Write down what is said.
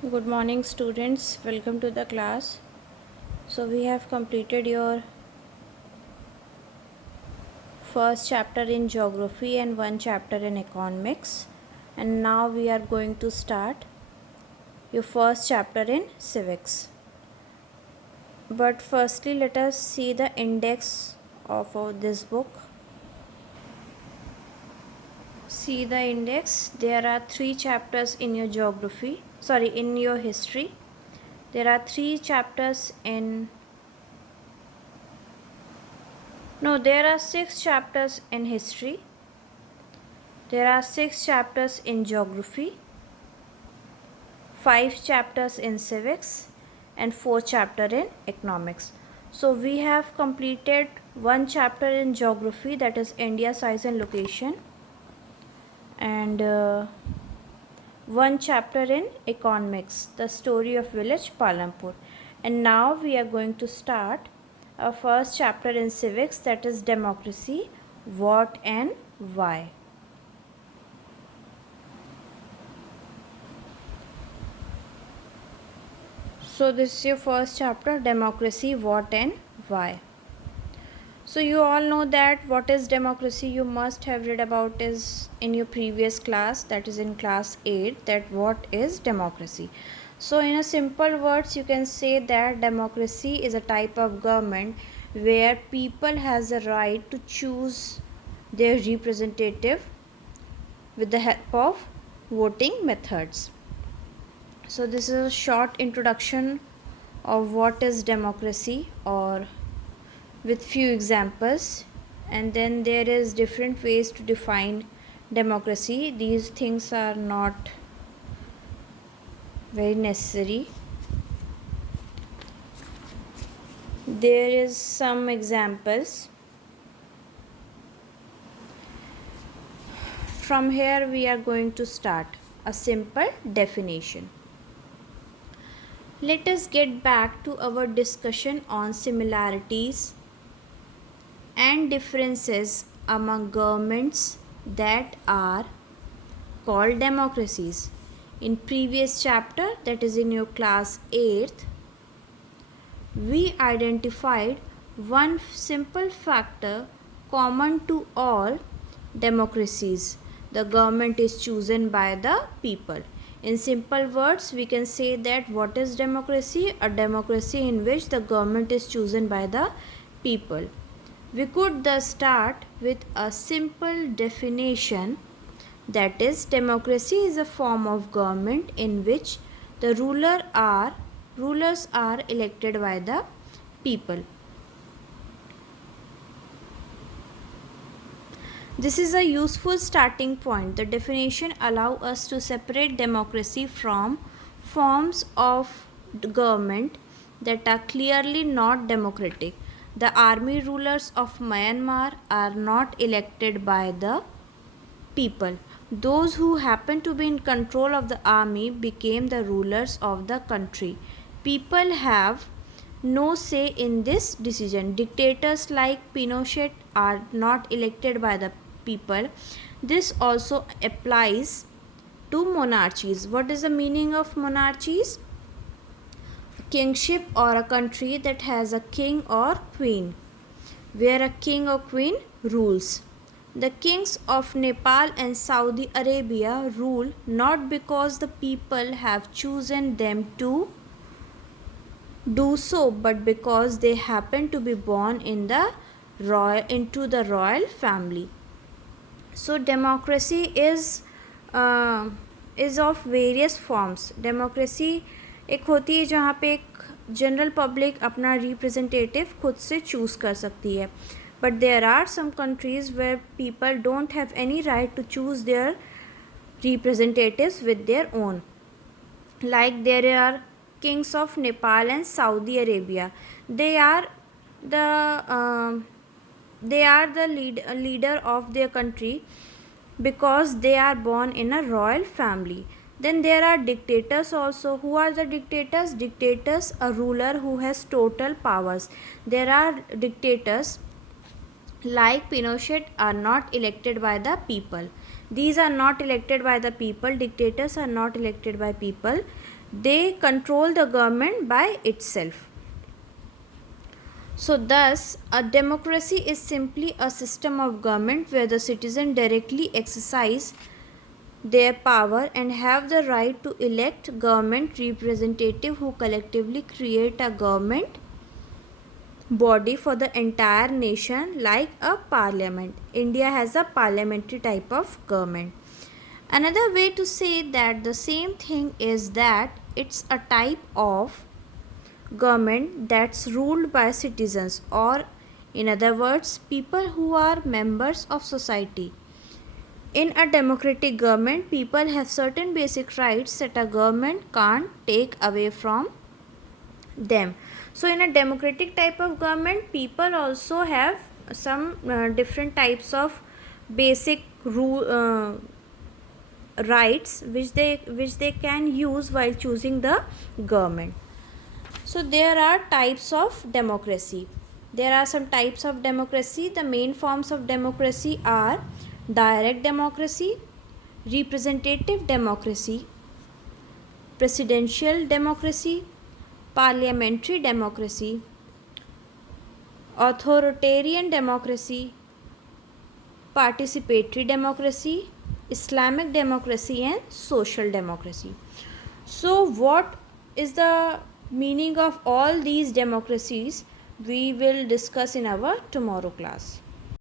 Good morning, students. Welcome to the class. So, we have completed your first chapter in geography and one chapter in economics, and now we are going to start your first chapter in civics. But firstly, let us see the index of this book. See the index. There are three chapters in your in your history. There are three chapters in No, there are six chapters in history. There are six chapters in geography, five chapters in civics, and four chapters in economics. So we have completed one chapter in geography, that is India size and location, and one chapter in economics, the story of village Palampur. And now we are going to start our first chapter in civics, that is democracy, what and why. So this is your first chapter, democracy, what and why. So you all know that what is democracy. You must have read about is in your previous class, that is in class 8, that what is democracy. So in a simple words, you can say that democracy is a type of government where people has a right to choose their representative with the help of voting methods. So this is a short introduction of what is democracy, or with few examples, and then there is different ways to define democracy. These things are not very necessary. There is some examples. From here we are going to start a simple definition. Let us get back to our discussion on similarities and differences among governments that are called democracies. In previous chapter, that is in your class 8th, we identified one simple factor common to all democracies. The government is chosen by the people. In simple words, we can say that what is democracy? A democracy in which the government is chosen by the people. We could thus start with a simple definition, that is, democracy is a form of government in which the rulers are elected by the people. This is a useful starting point. The definition allows us to separate democracy from forms of government that are clearly not democratic. The army rulers of Myanmar are not elected by the people. Those who happened to be in control of the army became the rulers of the country. People have no say in this decision. Dictators like Pinochet are not elected by the people. This also applies to monarchies. What is the meaning of monarchies? Kingship, or a country that has a king or queen, where a king or queen rules. The kings of Nepal and Saudi Arabia rule not because the people have chosen them to do so, but because they happen to be born into the royal family. So democracy is of various forms. Democracy एक होती है जहाँ पे एक general public अपना representative खुद से choose कर सकती है, but there are some countries where people don't have any right to choose their representatives with their own. Like there are kings of Nepal and Saudi Arabia. They are the leader of their country because they are born in a royal family. Then there are dictators also. Who are the dictators? Dictators, a ruler who has total powers. There are dictators like Pinochet are not elected by the people. These are not elected by the people. Dictators are not elected by people. They control the government by itself. So, thus, a democracy is simply a system of government where the citizen directly exercise their power and have the right to elect government representative who collectively create a government body for the entire nation like a parliament. India has a parliamentary type of government. Another way to say that the same thing is that it's a type of government that's ruled by citizens, or in other words people who are members of society. In a democratic government, people have certain basic rights that a government can't take away from them. So in a democratic type of government, people also have some different types of basic rights which they can use while choosing the government. So there are types of democracy. There are some types of democracy. The main forms of democracy are direct democracy, representative democracy, presidential democracy, parliamentary democracy, authoritarian democracy, participatory democracy, Islamic democracy, and social democracy. So, what is the meaning of all these democracies? We will discuss in our tomorrow class.